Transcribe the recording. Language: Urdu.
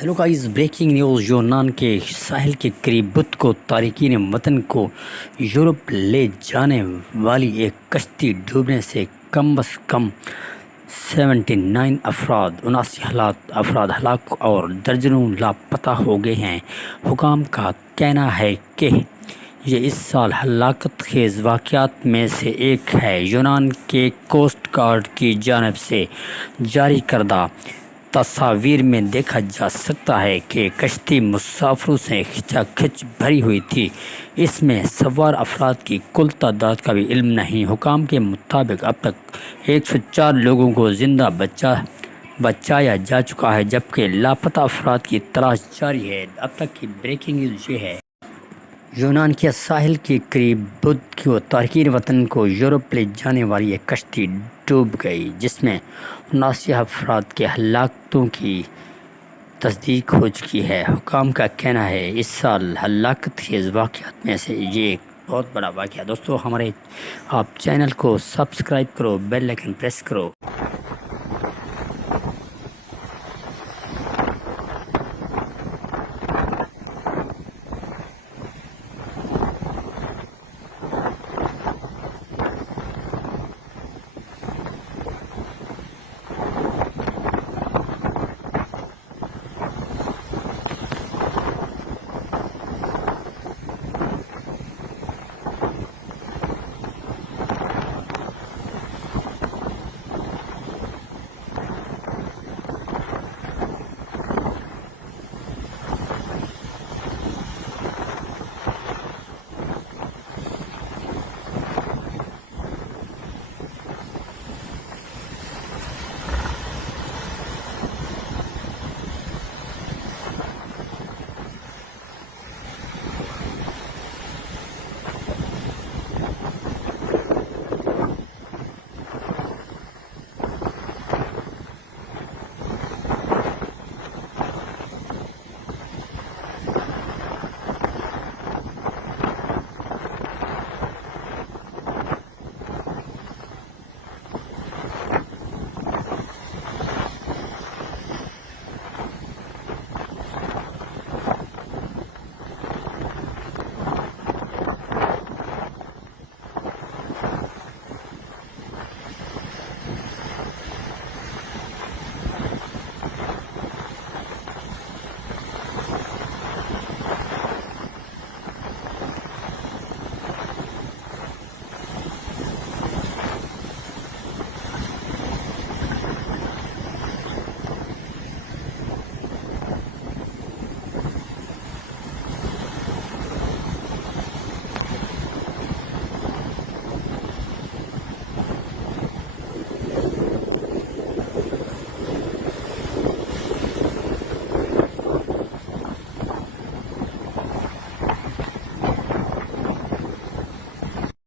Hello guys, breaking news. یونان کے ساحل کے قریب بدھ کو تارکین وطن کو یورپ لے جانے والی ایک کشتی ڈوبنے سے کم از کم 79 افراد ہلاک اور درجنوں لاپتہ ہو گئے ہیں۔ حکام کا کہنا ہے کہ یہ اس سال ہلاکت خیز واقعات میں سے ایک ہے۔ یونان کے کوسٹ گارڈ کی جانب سے جاری کردہ تصاویر میں دیکھا جا سکتا ہے کہ کشتی مسافروں سے کھچا کھچ بھری ہوئی تھی۔ اس میں سوار افراد کی کل تعداد کا بھی علم نہیں۔ حکام کے مطابق اب تک 104 لوگوں کو زندہ بچایا جا چکا ہے، جبکہ لاپتہ افراد کی تلاش جاری ہے۔ اب تک کی بریکنگ نیوز یہ ہے۔ یونان کے ساحل کے قریب بدھ کو تارکین وطن کو یورپ لے جانے والی ایک کشتی ڈوب گئی، جس میں 79 افراد کے ہلاکتوں کی تصدیق ہو چکی ہے۔ حکام کا کہنا ہے اس سال ہلاکت خیز واقعات میں سے یہ ایک بہت بڑا واقعہ۔ دوستو، ہمارے آپ چینل کو سبسکرائب کرو، بیل آئیکن پریس کرو۔